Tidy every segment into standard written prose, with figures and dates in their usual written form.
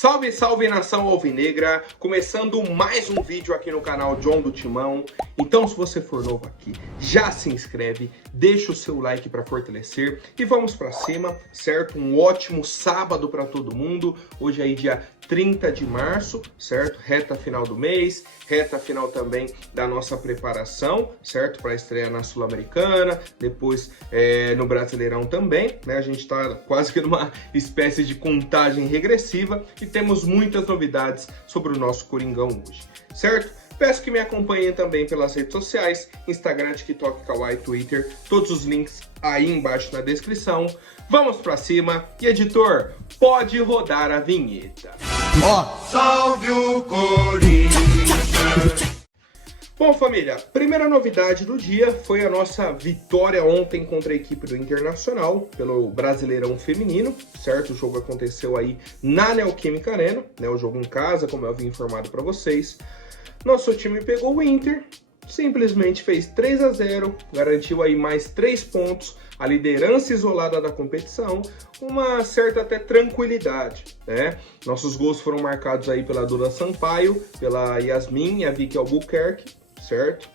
Salve, salve nação alvinegra, começando mais um vídeo aqui no canal John do Timão. Então se você for novo aqui, já se inscreve, deixa o seu like para fortalecer e vamos para cima, certo? Um ótimo sábado para todo mundo, hoje aí dia 30 de março, certo? Reta final do mês, reta final também da nossa preparação, certo? Para estrear na Sul-Americana, depois no Brasileirão também, né? A gente está quase que numa espécie de contagem regressiva e temos muitas novidades sobre o nosso Coringão hoje, certo? Peço que me acompanhem também pelas redes sociais, Instagram, TikTok, Kawaii, Twitter, todos os links aí embaixo na descrição. Vamos pra cima e, editor, pode rodar a vinheta. Salve o Corinthians! Bom, família, primeira novidade do dia foi a nossa vitória ontem contra a equipe do Internacional pelo Brasileirão Feminino, certo? O jogo aconteceu aí na Neoquímica Arena, né? O jogo em casa, como eu havia informado para vocês. Nosso time pegou o Inter, simplesmente fez 3-0, garantiu aí mais 3 pontos, a liderança isolada da competição, uma certa até tranquilidade, né? Nossos gols foram marcados aí pela Duda Sampaio, pela Yasmin e a Vicky Albuquerque, certo?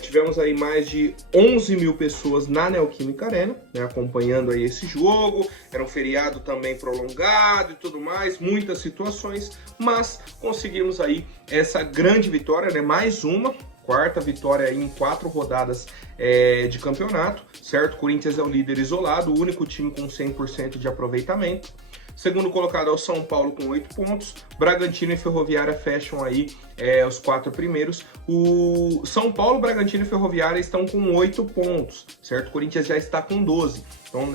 Tivemos aí mais de 11 mil pessoas na Neoquímica Arena, né, acompanhando aí esse jogo. Era um feriado também prolongado e tudo mais, muitas situações, mas conseguimos aí essa grande vitória, né, mais uma quarta vitória em 4 rodadas de campeonato, certo? Corinthians é o líder isolado, o único time com 100% de aproveitamento. Segundo colocado é o São Paulo com 8 pontos. Bragantino e Ferroviária fecham aí os 4 primeiros. O São Paulo, Bragantino e Ferroviária estão com 8 pontos, certo? O Corinthians já está com 12. Então,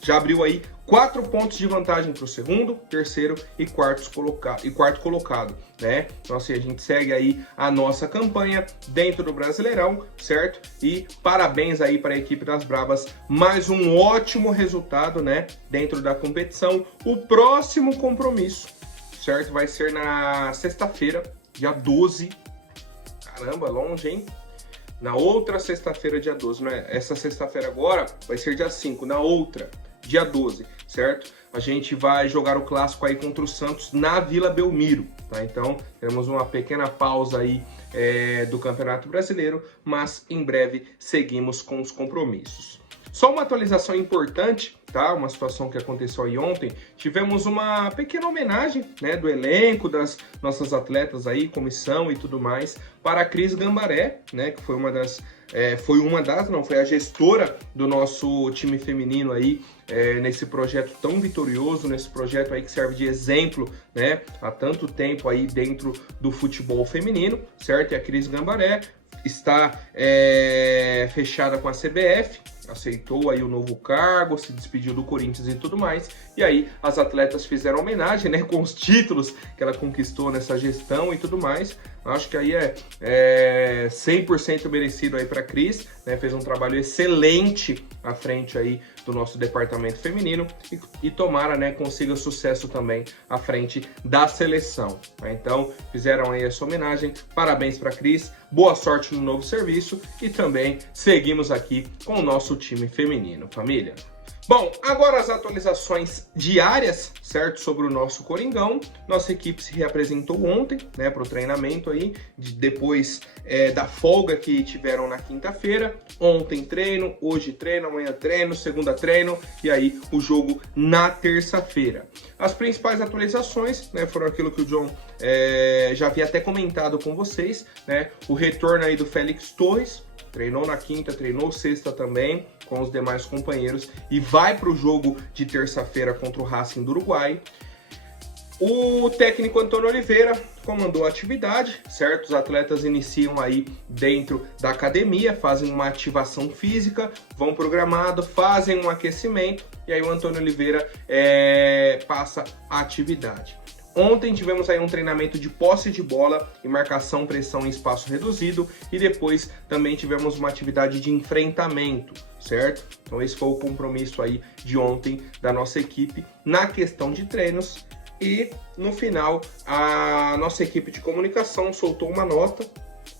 já abriu aí 4 pontos de vantagem para o segundo, terceiro e quarto colocado, né? Então, assim, a gente segue aí a nossa campanha dentro do Brasileirão, certo? E parabéns aí para a equipe das Bravas, mais um ótimo resultado, né? Dentro da competição. O próximo compromisso, certo? Vai ser na sexta-feira, dia 12. Caramba, longe, hein? Na outra sexta-feira, dia 12, né? Essa sexta-feira agora vai ser dia 5, na outra, dia 12, certo? A gente vai jogar o clássico aí contra o Santos na Vila Belmiro, tá? Então, teremos uma pequena pausa aí do Campeonato Brasileiro, mas em breve seguimos com os compromissos. Só uma atualização importante, tá? Uma situação que aconteceu aí ontem. Tivemos uma pequena homenagem, né, do elenco, das nossas atletas aí, comissão e tudo mais, para a Cris Gambaré, né, que foi foi a gestora do nosso time feminino aí, nesse projeto tão vitorioso, nesse projeto aí que serve de exemplo, né, há tanto tempo aí dentro do futebol feminino, certo? E a Cris Gambaré está fechada com a CBF, aceitou aí o novo cargo, se despediu do Corinthians e tudo mais, e aí as atletas fizeram homenagem, né, com os títulos que ela conquistou nessa gestão e tudo mais. Acho que aí é 100% merecido aí para a Cris, né, fez um trabalho excelente à frente aí do nosso departamento feminino e tomara, né, consiga sucesso também à frente da seleção, né? Então fizeram aí essa homenagem, parabéns para a Cris, boa sorte no novo serviço e também seguimos aqui com o nosso time feminino, família. Bom, agora as atualizações diárias, certo, sobre o nosso Coringão. Nossa equipe se reapresentou ontem, né, para o treinamento aí, depois da folga que tiveram na quinta-feira. Ontem treino, hoje treino, amanhã treino, segunda treino e aí o jogo na terça-feira. As principais atualizações, né, foram aquilo que o John já havia até comentado com vocês, né, o retorno aí do Félix Torres. Treinou na quinta, treinou sexta também com os demais companheiros e vai para o jogo de terça-feira contra o Racing do Uruguai. O técnico Antônio Oliveira comandou a atividade, certo? Os atletas iniciam aí dentro da academia, fazem uma ativação física, vão pro gramado, fazem um aquecimento e aí o Antônio Oliveira passa a atividade. Ontem tivemos aí um treinamento de posse de bola e marcação, pressão em espaço reduzido e depois também tivemos uma atividade de enfrentamento, certo? Então esse foi o compromisso aí de ontem da nossa equipe na questão de treinos e no final a nossa equipe de comunicação soltou uma nota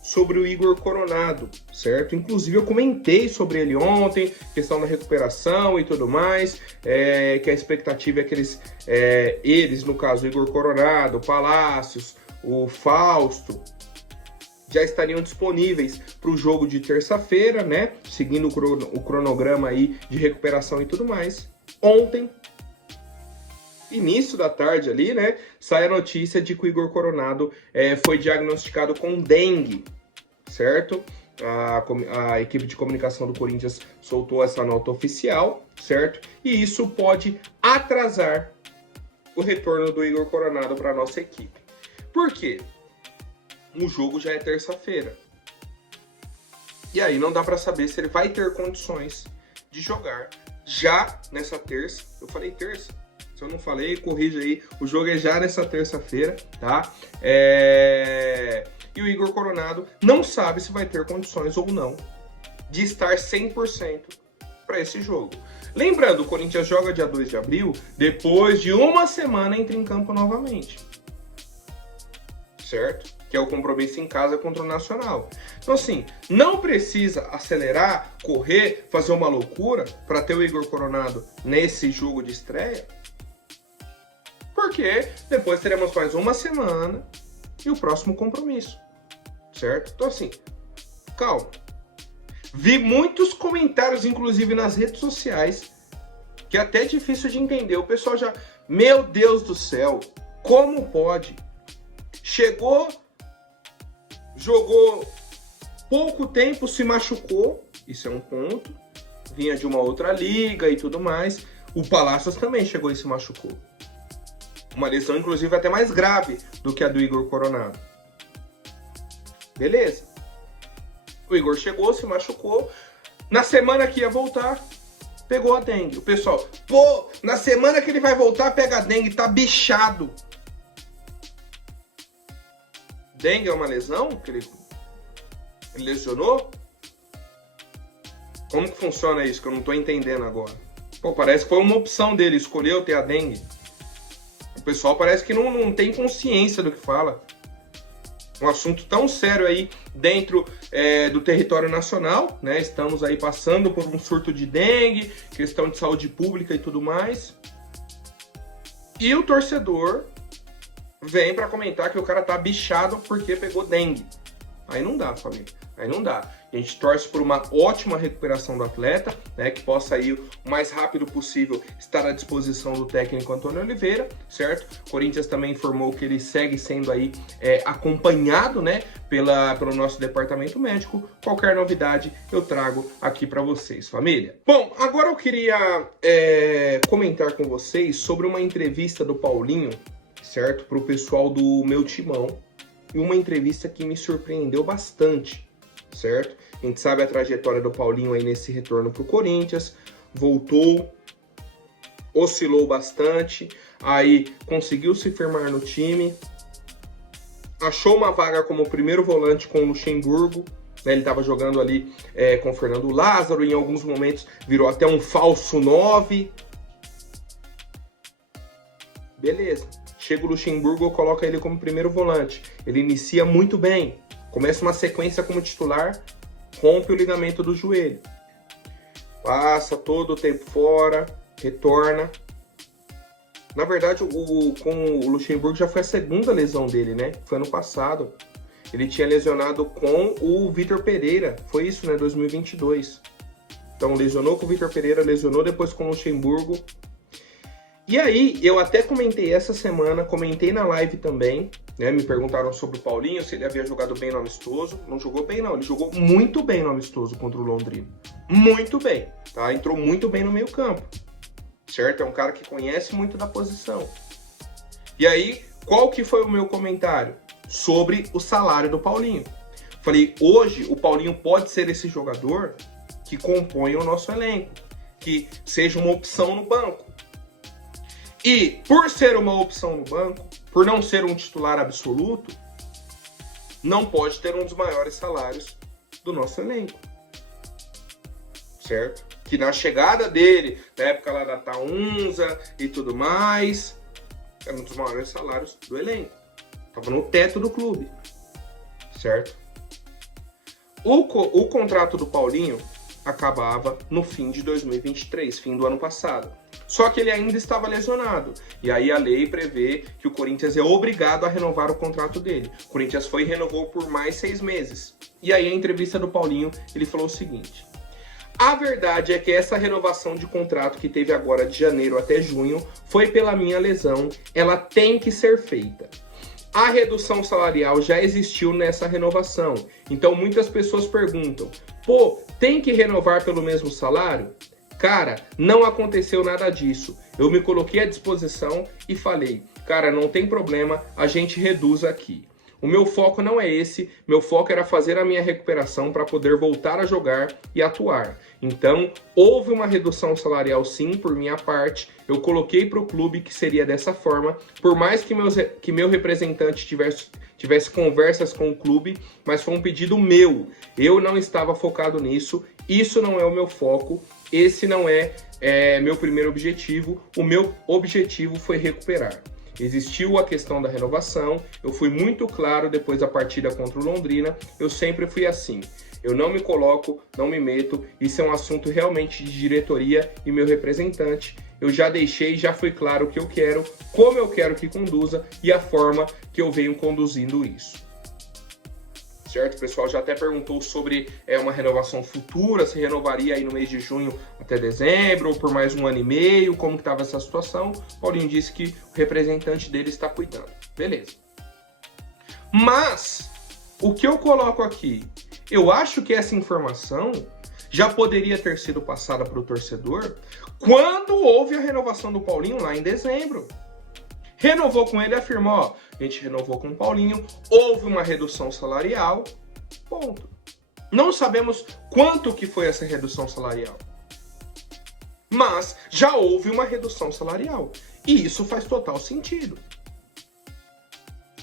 sobre o Igor Coronado, certo? Inclusive eu comentei sobre ele ontem, questão da recuperação e tudo mais, que a expectativa é que eles, no caso, o Igor Coronado, o Palácios, o Fausto, já estariam disponíveis para o jogo de terça-feira, né? Seguindo o cronograma aí de recuperação e tudo mais. Ontem, início da tarde ali, né? Sai a notícia de que o Igor Coronado foi diagnosticado com dengue, certo? A equipe de comunicação do Corinthians soltou essa nota oficial, certo? E isso pode atrasar o retorno do Igor Coronado para a nossa equipe. Por quê? O jogo já é terça-feira. E aí não dá para saber se ele vai ter condições de jogar já nessa terça. Eu falei terça? Se eu não falei, corrija aí. O jogo é já nessa terça-feira, tá? E o Igor Coronado não sabe se vai ter condições ou não de estar 100% para esse jogo. Lembrando, o Corinthians joga dia 2 de abril, depois de uma semana entra em campo novamente. Certo? Que é o compromisso em casa contra o Nacional. Então, assim, não precisa acelerar, correr, fazer uma loucura para ter o Igor Coronado nesse jogo de estreia, porque depois teremos mais uma semana e o próximo compromisso, certo? Então, assim, calma. Vi muitos comentários, inclusive nas redes sociais, que é até difícil de entender. O pessoal já, meu Deus do céu, como pode? Chegou, jogou pouco tempo, se machucou, isso é um ponto, vinha de uma outra liga e tudo mais. O Palácios também chegou e se machucou. Uma lesão, inclusive, até mais grave do que a do Igor Coronado. Beleza. O Igor chegou, se machucou. Na semana que ia voltar, pegou a dengue. O pessoal, pô, na semana que ele vai voltar, pega a dengue, tá bichado. Dengue é uma lesão que ele lesionou? Como que funciona isso? Que eu não tô entendendo agora. Pô, parece que foi uma opção dele, escolheu ter a dengue. O pessoal parece que não tem consciência do que fala. Um assunto tão sério aí dentro do território nacional, né? Estamos aí passando por um surto de dengue, questão de saúde pública e tudo mais. E o torcedor vem para comentar que o cara tá bichado porque pegou dengue. Aí não dá, família. Aí não dá. A gente torce por uma ótima recuperação do atleta, né, que possa aí o mais rápido possível estar à disposição do técnico Antônio Oliveira, certo? O Corinthians também informou que ele segue sendo aí acompanhado, né, pelo nosso departamento médico. Qualquer novidade eu trago aqui para vocês, família. Bom, agora eu queria comentar com vocês sobre uma entrevista do Paulinho, certo? Para o pessoal do meu timão. E uma entrevista que me surpreendeu bastante, certo? A gente sabe a trajetória do Paulinho aí nesse retorno pro Corinthians, voltou, oscilou bastante, aí conseguiu se firmar no time, achou uma vaga como primeiro volante com o Luxemburgo, né? Ele estava jogando ali com o Fernando Lázaro, em alguns momentos virou até um falso 9. Beleza. Chega o Luxemburgo, coloca ele como primeiro volante. Ele inicia muito bem. Começa uma sequência como titular, rompe o ligamento do joelho. Passa todo o tempo fora, retorna. Na verdade, com o Luxemburgo já foi a segunda lesão dele, né? Foi ano passado. Ele tinha lesionado com o Vitor Pereira. Foi isso, né? 2022. Então, lesionou com o Vitor Pereira, lesionou depois com o Luxemburgo. E aí, eu até comentei essa semana, comentei na live também, né? Me perguntaram sobre o Paulinho, se ele havia jogado bem no amistoso. Não jogou bem, não. Ele jogou muito bem no amistoso contra o Londrina. Muito bem, tá? Entrou muito bem no meio campo, certo? É um cara que conhece muito da posição. E aí, qual que foi o meu comentário? Sobre o salário do Paulinho. Falei, hoje o Paulinho pode ser esse jogador que compõe o nosso elenco, que seja uma opção no banco. E por ser uma opção no banco, por não ser um titular absoluto, não pode ter um dos maiores salários do nosso elenco. Certo? Que na chegada dele, na época lá da Taunza e tudo mais, era um dos maiores salários do elenco. Estava no teto do clube. Certo? O contrato do Paulinho acabava no fim de 2023, fim do ano passado. Só que ele ainda estava lesionado. E aí a lei prevê que o Corinthians é obrigado a renovar o contrato dele. O Corinthians foi e renovou por mais 6 meses. E aí a entrevista do Paulinho, ele falou o seguinte: a verdade é que essa renovação de contrato que teve agora de janeiro até junho foi pela minha lesão, ela tem que ser feita. A redução salarial já existiu nessa renovação, então muitas pessoas perguntam, pô, tem que renovar pelo mesmo salário? Cara, não aconteceu nada disso. Eu me coloquei à disposição e falei, cara, não tem problema, a gente reduz aqui. O meu foco não é esse, meu foco era fazer a minha recuperação para poder voltar a jogar e atuar. Então, houve uma redução salarial sim, por minha parte, eu coloquei para o clube que seria dessa forma, por mais que meu representante tivesse conversas com o clube, mas foi um pedido meu, eu não estava focado nisso, isso não é o meu foco, esse não é meu primeiro objetivo, o meu objetivo foi recuperar. Existiu a questão da renovação, eu fui muito claro depois da partida contra o Londrina, eu sempre fui assim, eu não me coloco, não me meto, isso é um assunto realmente de diretoria e meu representante, eu já deixei, já fui claro o que eu quero, como eu quero que conduza e a forma que eu venho conduzindo isso. Certo? O pessoal já até perguntou sobre uma renovação futura, se renovaria aí no mês de junho até dezembro, ou por mais 1 ano e meio, como que estava essa situação. Paulinho disse que o representante dele está cuidando. Beleza. Mas, o que eu coloco aqui, eu acho que essa informação já poderia ter sido passada para o torcedor quando houve a renovação do Paulinho lá em dezembro. Renovou com ele e afirmou, ó, a gente renovou com o Paulinho, houve uma redução salarial, ponto. Não sabemos quanto que foi essa redução salarial, mas já houve uma redução salarial e isso faz total sentido.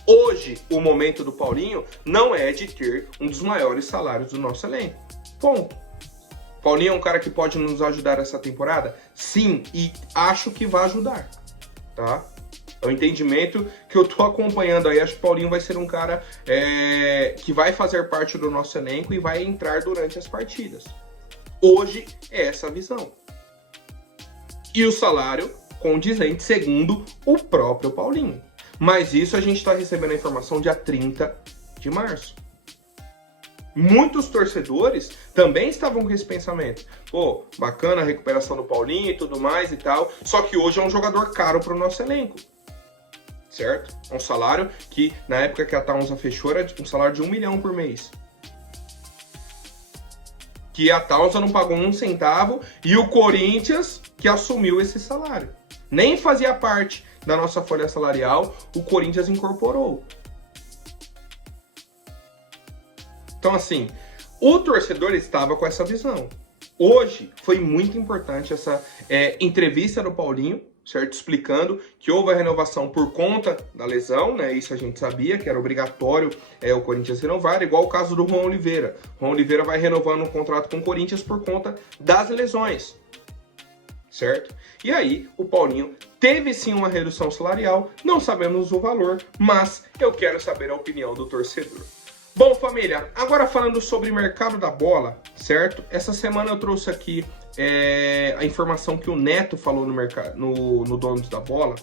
Hoje, o momento do Paulinho não é de ter um dos maiores salários do nosso elenco, ponto. Paulinho é um cara que pode nos ajudar essa temporada? Sim, e acho que vai ajudar, tá? É o entendimento que eu tô acompanhando aí. Acho que o Paulinho vai ser um cara que vai fazer parte do nosso elenco e vai entrar durante as partidas. Hoje é essa a visão. E o salário condizente segundo o próprio Paulinho. Mas isso a gente está recebendo a informação dia 30 de março. Muitos torcedores também estavam com esse pensamento. Pô, bacana a recuperação do Paulinho e tudo mais e tal. Só que hoje é um jogador caro para o nosso elenco. Certo? Um salário que, na época que a Taunza fechou, era um salário de 1 milhão por mês. Que a Taunza não pagou 1 centavo e o Corinthians que assumiu esse salário. Nem fazia parte da nossa folha salarial, o Corinthians incorporou. Então, assim, o torcedor estava com essa visão. Hoje foi muito importante essa entrevista do Paulinho, certo? Explicando que houve a renovação por conta da lesão, né? Isso a gente sabia, que era obrigatório o Corinthians renovar, igual o caso do Juan Oliveira. Juan Oliveira vai renovando um contrato com o Corinthians por conta das lesões, certo? E aí, o Paulinho teve sim uma redução salarial, não sabemos o valor, mas eu quero saber a opinião do torcedor. Bom, família, agora falando sobre o mercado da bola, certo? Essa semana eu trouxe aqui a informação que o Neto falou no Donos da Bola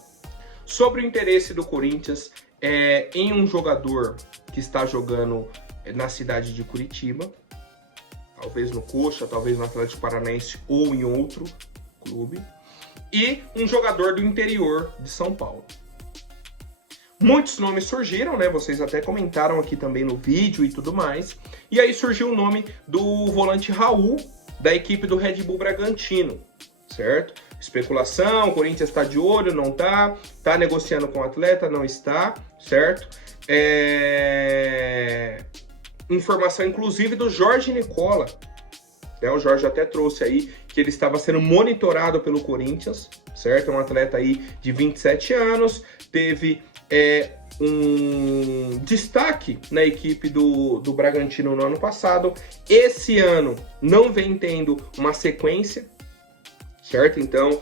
sobre o interesse do Corinthians em um jogador que está jogando na cidade de Curitiba, talvez no Coxa, talvez no Atlético Paranaense ou em outro clube, e um jogador do interior de São Paulo. Muitos nomes surgiram, né? Vocês até comentaram aqui também no vídeo e tudo mais. E aí surgiu o nome do volante Raul, da equipe do Red Bull Bragantino, certo? Especulação, o Corinthians está de olho, não tá? Tá negociando com o atleta, não está, certo? Informação, inclusive, do Jorge Nicola. O Jorge até trouxe aí que ele estava sendo monitorado pelo Corinthians, certo? É um atleta aí de 27 anos, teve um destaque na equipe do Bragantino no ano passado. Esse ano não vem tendo uma sequência, certo? Então,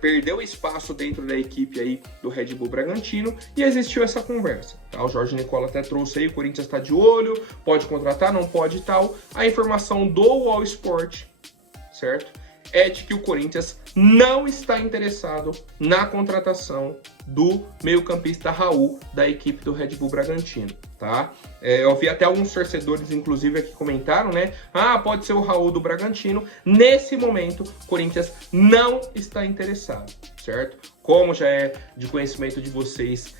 perdeu espaço dentro da equipe aí do Red Bull Bragantino e existiu essa conversa, tá? O Jorge Nicola até trouxe aí, o Corinthians está de olho, pode contratar, não pode e tal. A informação do All Sport, certo? É de que o Corinthians não está interessado na contratação do meio-campista Raul da equipe do Red Bull Bragantino, tá? Eu vi até alguns torcedores, inclusive, aqui comentaram, né? Ah, pode ser o Raul do Bragantino. Nesse momento, o Corinthians não está interessado, certo? Como já é de conhecimento de vocês,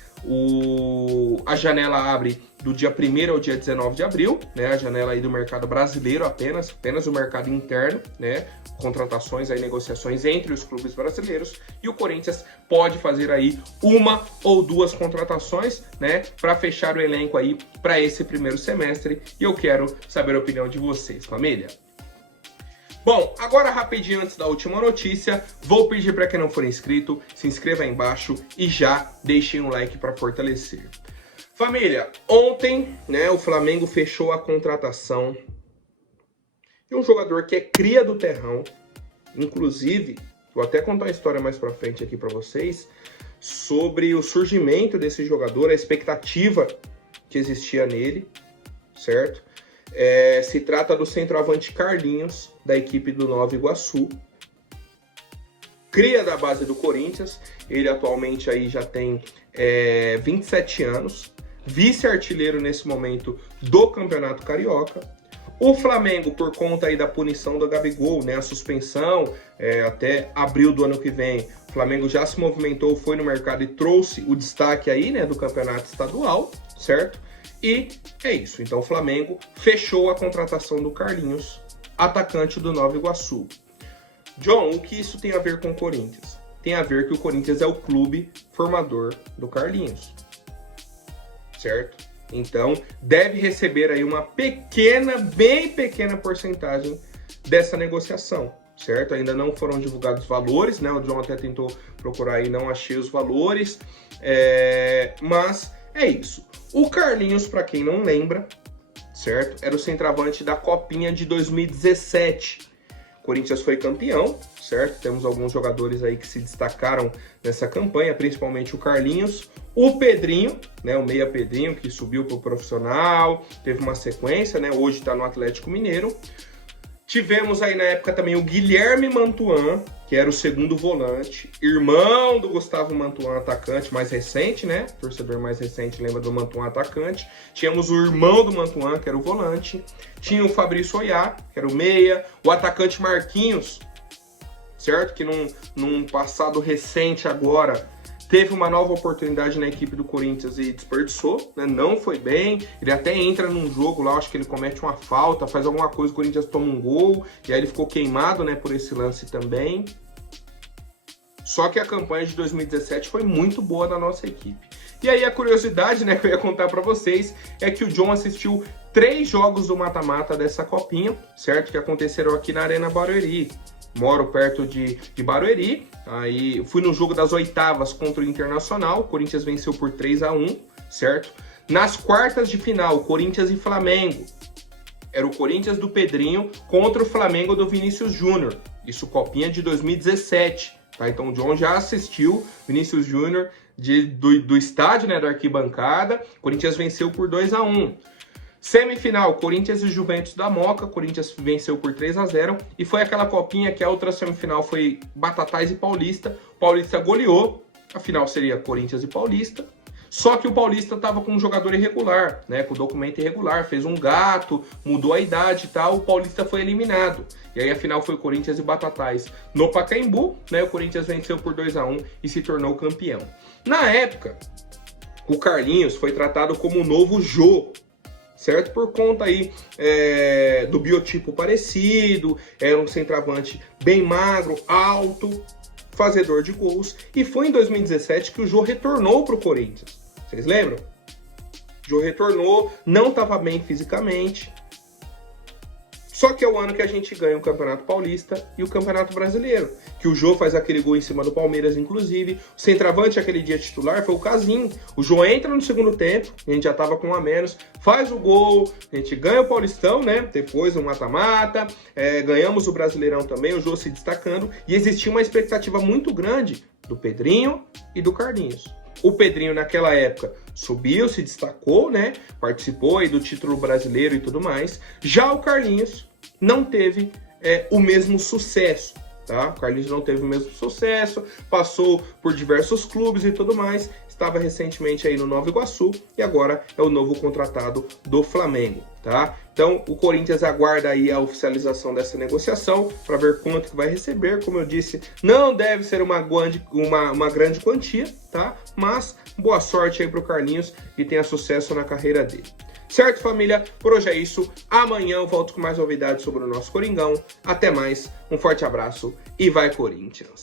a janela abre do dia 1º ao dia 19 de abril, né? A janela aí do mercado brasileiro apenas o mercado interno, né? Contratações aí, negociações entre os clubes brasileiros, e o Corinthians pode fazer aí 1 ou 2 contratações, né? Para fechar o elenco aí para esse primeiro semestre, e eu quero saber a opinião de vocês, família. Bom, agora rapidinho antes da última notícia, vou pedir para quem não for inscrito, se inscreva aí embaixo e já deixem um like para fortalecer. Família, ontem, né, o Flamengo fechou a contratação de um jogador que é cria do terrão. Inclusive, vou até contar uma história mais para frente aqui para vocês sobre o surgimento desse jogador, a expectativa que existia nele, certo? Se trata do centroavante Carlinhos, da equipe do Nova Iguaçu, cria da base do Corinthians. Ele atualmente aí já tem 27 anos, vice-artilheiro nesse momento do Campeonato Carioca. O Flamengo, por conta aí da punição do Gabigol, né, a suspensão até abril do ano que vem, o Flamengo já se movimentou, foi no mercado e trouxe o destaque aí, né, do Campeonato Estadual, certo? E é isso. Então o Flamengo fechou a contratação do Carlinhos, atacante do Nova Iguaçu. John, o que isso tem a ver com o Corinthians? Tem a ver que o Corinthians é o clube formador do Carlinhos, certo? Então deve receber aí uma pequena, bem pequena porcentagem dessa negociação, certo? Ainda não foram divulgados valores, né? O John até tentou procurar aí, não achei os valores, mas é isso. O Carlinhos, para quem não lembra, certo? Era o centroavante da Copinha de 2017. O Corinthians foi campeão, certo? Temos alguns jogadores aí que se destacaram nessa campanha, principalmente o Carlinhos. O Pedrinho, né? O meia Pedrinho, que subiu para o profissional, teve uma sequência, né? Hoje está no Atlético Mineiro. Tivemos aí na época também o Guilherme Mantuan, que era o segundo volante, irmão do Gustavo Mantuan, atacante mais recente, né? O torcedor mais recente lembra do Mantuan, atacante. Tínhamos o irmão do Mantuan, que era o volante. Tinha o Fabrício Oyá, que era o meia. O atacante Marquinhos, certo? Que num passado recente agora teve uma nova oportunidade na equipe do Corinthians e desperdiçou, né? Não foi bem. Ele até entra num jogo lá, acho que ele comete uma falta, faz alguma coisa, o Corinthians toma um gol, e aí ele ficou queimado, né, por esse lance também. Só que a campanha de 2017 foi muito boa da nossa equipe. E aí a curiosidade, né, que eu ia contar para vocês é que o John assistiu 3 jogos do mata-mata dessa copinha, certo? Que aconteceram aqui na Arena Barueri. Moro perto de Barueri, aí fui no jogo das oitavas contra o Internacional, o Corinthians venceu por 3-1, certo? Nas quartas de final, Corinthians e Flamengo, era o Corinthians do Pedrinho contra o Flamengo do Vinícius Júnior, isso copinha de 2017, tá? Então o John já assistiu Vinícius Júnior do estádio, né, da arquibancada. Corinthians venceu por 2-1. Semifinal, Corinthians e Juventus da Moca, Corinthians venceu por 3-0, e foi aquela copinha que a outra semifinal foi Batatais e Paulista, Paulista goleou, a final seria Corinthians e Paulista, só que o Paulista estava com um jogador irregular, né, com documento irregular, fez um gato, mudou a idade e tal, o Paulista foi eliminado, e aí a final foi Corinthians e Batatais no Pacaembu, né, o Corinthians venceu por 2-1 e se tornou campeão. Na época, o Carlinhos foi tratado como o novo Jô, certo? Por conta aí do biotipo parecido, era um centroavante bem magro, alto, fazedor de gols. E foi em 2017 que o Jô retornou para o Corinthians. Vocês lembram? O Jô retornou, não estava bem fisicamente. Só que é o ano que a gente ganha o Campeonato Paulista e o Campeonato Brasileiro, que o Jô faz aquele gol em cima do Palmeiras, inclusive. O centroavante aquele dia titular foi o Casim. O Jô entra no segundo tempo, a gente já tava com 1 a menos, faz o gol, a gente ganha o Paulistão, né? Depois o mata-mata, ganhamos o Brasileirão também, o Jô se destacando, e existia uma expectativa muito grande do Pedrinho e do Carlinhos. O Pedrinho, naquela época, subiu, se destacou, né? Participou aí do título brasileiro e tudo mais. Já o Carlinhos não teve o mesmo sucesso, tá? O Carlinhos não teve o mesmo sucesso, passou por diversos clubes e tudo mais. Estava recentemente aí no Nova Iguaçu e agora é o novo contratado do Flamengo, tá? Então, o Corinthians aguarda aí a oficialização dessa negociação para ver quanto que vai receber. Como eu disse, não deve ser uma grande quantia, tá? Mas boa sorte aí pro Carlinhos e tenha sucesso na carreira dele. Certo, família? Por hoje é isso. Amanhã eu volto com mais novidades sobre o nosso Coringão. Até mais, um forte abraço e vai Corinthians!